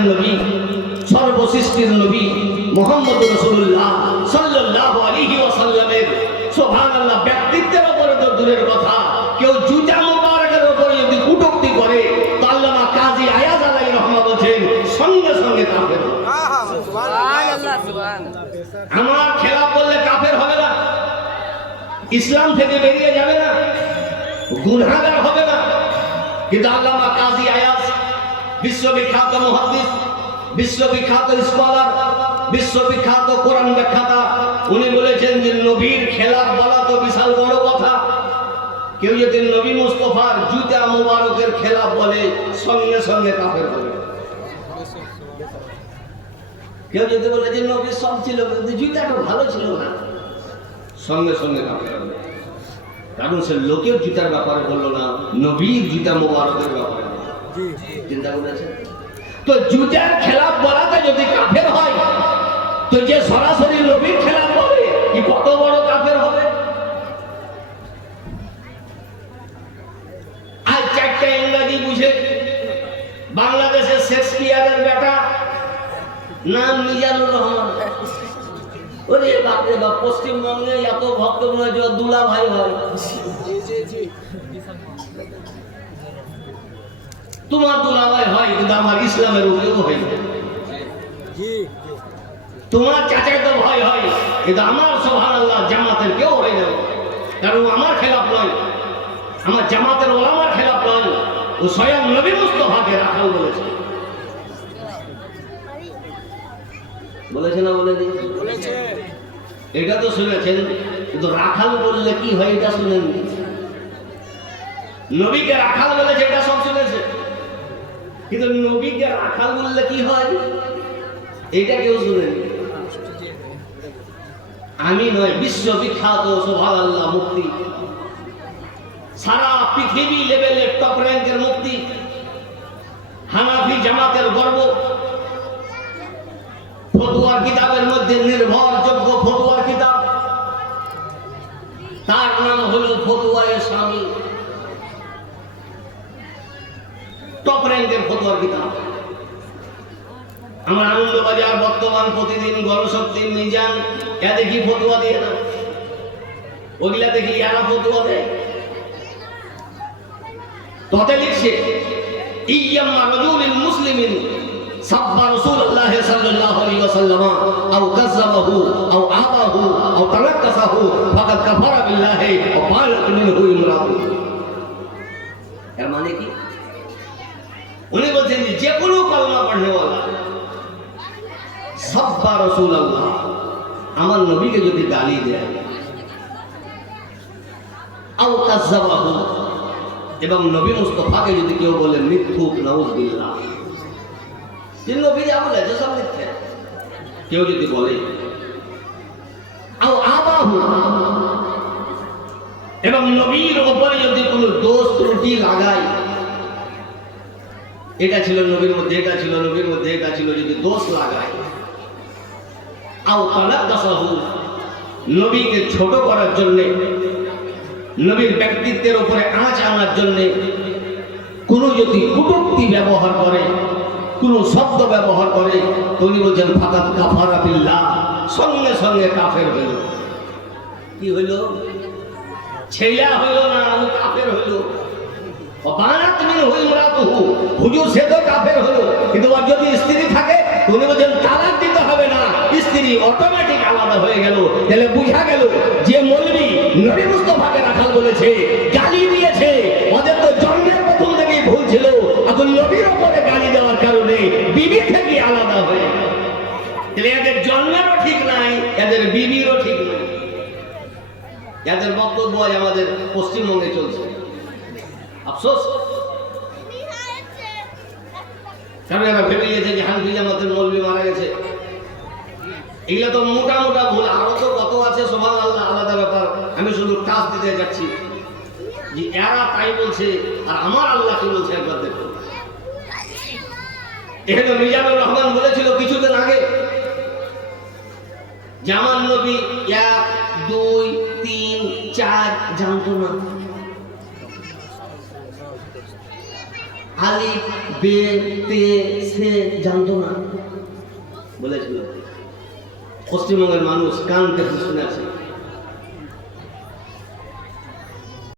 জাহানের নবী, সর্বসৃষ্টির নবী মুহাম্মদ রাসূলুল্লাহ সাল্লাল্লাহু আলাইহি ওয়াসাল্লামের সুবহানাল্লাহ ব্যক্তিত্বের উপরে তো দূরের কথা, কেউ জুতা মুবারকের উপরে যদি কটূক্তি করে তো আল্লামা কাজী আয়াজ আলাইহির রহমাত বলেন সঙ্গে সঙ্গে কাফের। সুবহানাল্লাহ সুবহানাল্লাহ। আমার খেলাফ বললে কাফের হবে না, ইসলাম থেকে বেরিয়ে যাবে না, গুনাহগার হবে না। কিন্তু আল্লামা কাজী আয়াজ বিশ্ববিখ্যাত মুহাদ্দিস, বিশ্ববিখ্যাত স্কলার, বিশ্ববিখ্যাত কোরআন ব্যাখ্যাতা, উনি বলেছেন যে নবীর খেলাফ বলা তো বিশাল বড় কথা। কেউ যদি নবী মুস্তাফার জুতা মুবারকের খেলাফ বলে সঙ্গে সঙ্গে কাফের হবে। কেউ যদি বলে যে নবী সব ছিল কিন্তু জুতাটা ভালো ছিল না, সঙ্গে সঙ্গে কাফের হবে। কারণ সে লোকের জুতার ব্যাপারে বললো না, নবীর জুতা মুবারকের ব্যাপারে চিন্তা করেছেন। তো জুতার খেলাফ বলাতে যদি কাফের হয়, তো যে সরাসরি নবীর খেলাফ বলে কি কত বড় কাফের হবে। আর চারটা ইংরেজি বুঝে বাংলাদেশের শেক্সপিয়ারের বেটা নাম মিজানুর রহমান, ওরে বাপরে বাপ, পশ্চিমবঙ্গে এত ভক্ত দুলা ভাই হয়। তোমার দুলা ভাই হয় কিন্তু আমার ইসলামের উপরেও হয়। তোমার চাচাই তো ভয় হয় কিন্তু আমার সুবহানাল্লাহ জামাতের কেউ হয় না, কারণ আমার খেলাফ নয়, আমার জামাতের ওলামার খেলাফ নয়, ও স্বয়ং নবী মুস্তাফাকে রাখাল বলেছে। বলেছে না বলে দিন? এটা তো শুনেছেন, কিন্তু রাখাল বললে কি হয় এটা শুনেন। নবীকে রাখাল বলেছে এটা সব শুনেছে, কিন্তু নবীকে রাখাল বললে কি হয় এটা কেউ শুনেনি। আমি নয়, বিশ্ববিখ্যাত সুবহানাল্লাহ মুফতি, সারা পৃথিবী লেভেলের টপ র্যাঙ্কের মুফতি, হানাফি জামাতের গর্ব, ফতোয়ার কিতাবের মধ্যে নির্ভরযোগ্য ফতোয়ার কিতাব, তার নাম হলো ফতোয়ায়ে স্বামী, টপ র্যাঙ্কের ফতোয়ার কিতাব। আমার আনন্দবাজার বর্তমান প্রতিদিন গণশক্তি মিজান এ দেখি ফতোয়া দিয়ে না, ওগুলা দেখি এরা ফতোয়া দেয়। ততে লিখছে ইয়াম্মা রাজুলিন মুসলিমিন সাব্বা রাসূলুল্লাহ সাল্লাল্লাহু আলাইহি ওয়াসাল্লাম আও কাযাবাহু আও আবাহু আও তানাক্কাসাহু ফাকাদ কাফারা বিল্লাহি ওয়া বালাত মিনহু ইমরাতু। এর মানে কি? উনি বলছেন যে কোনো কলমা পড়নেওয়ালা সাব্বা রাসূলুল্লাহ, আমার নবীকে যদি গালি দেয়, আও কাযাবাহু, এবং নবী মুস্তাফাকে যদি কেউ বলে মিথ্যুক, নাউযুবিল্লাহ, যে নবী যা বলেছে সব মিথ্যা, কেউ যদি বলে, আও আবাহু, এবং নবীর উপরে যদি কোনো দোষ ত্রুটি লাগায়, এটা ছিল নবীর মধ্যে, এটা ছিল নবীর মধ্যে, এটা ছিল, যদি দোষ লাগায়, আও তানাক্কাসাহু, নবীকে ছোট করার জন্য, নবীর ব্যক্তিত্বের উপরে আঁচ আনার জন্য কোনো যদি কটূক্তি ব্যবহার করে, কোন শব্দ ব্যবহার করে, উনি বলছেন ফাকাদ কাফারা বিল্লাহ, সঙ্গে সঙ্গে কাফের হইল। কি হইল? ছেলা হইল না, ও কাফের হইল। বানাত মিনহু ইমরাতুহু, হুজুর সে তো কাফের হলো, কিন্তু ওর যদি স্ত্রী থাকে উনি বলছেন তালাক দিতে হবে না, স্ত্রী অটোমেটিক আলাদা হয়ে গেল। তাহলে বুঝা গেল যে মৌলবি নবী মুস্তাফাকে রাখাল বলেছে, গালি দিয়েছে, ওদের তো জন্মের প্রথম থেকেই ভুল ছিল, এখন নবীর উপরে গালি দেওয়ার কারণে বিবি থেকে আলাদা হয়ে গেল। তাহলে এদের জন্মেরও ঠিক নাই, এদের বিবিরও ঠিক নাই। এদের বক্তব্য আমাদের পশ্চিমবঙ্গে চলছে, আফসোস। কারণ এরা ভেবে গেছে যে হানফি জামাতের মৌলবি মারা গেছে। এগুলো তো মোটা মোটা ভুল, আরো তো কত আছে সুবহানাল্লাহ, আলাদা ব্যাপার। আমি শুধু টাচ দিতে যাচ্ছি যে এরা তাই বলছে আর আমার আল্লাহ কি বলছে একবার দেখো। এখানে মিজানুর রহমান বলেছিল কিছুদিন আগে, জামান নবী 1, 2, 3, 4 জানতো না, আলিফ বে তে সে সে জানতো না বলেছিল। পশ্চিমবঙ্গের মানুষ কান দেখে শুনে আছে।